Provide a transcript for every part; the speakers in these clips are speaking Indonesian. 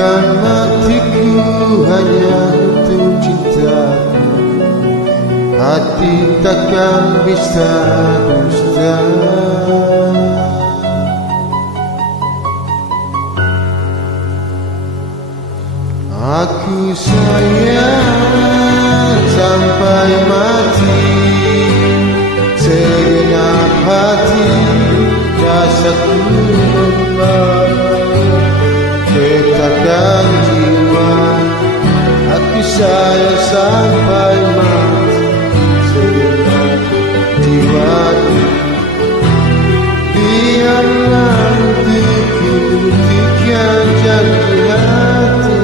Berikan matiku hanya untuk cintamu, hati takkan bisa dusta. Aku sayang sampai mati, segenap hati rasaku membawa, getarkan jiwa. Aku sayang sampai mati, segenap jiwa. Biarlah untukku tiada janji hati.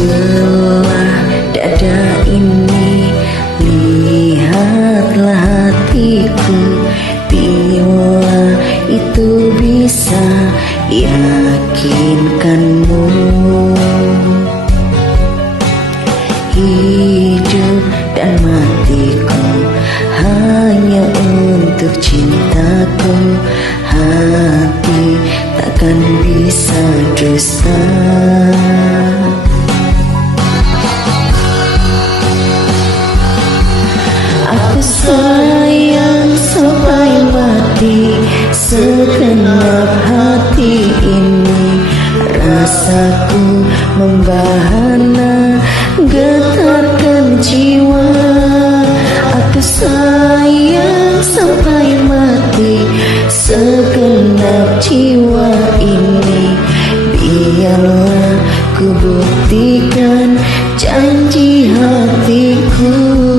Belah dada ini, lihatlah hatiku. Bila itu bisa yakinkanmu, hidup dan matiku hanya untuk cintaku. Hati takkan bisa dusta. Aku sayang sampai mati, segenap hati ini. Rasaku membahana, getarkan jiwa. Aku sayang sampai mati, segenap jiwa ini. Biarlah ku buktikan janji hatiku.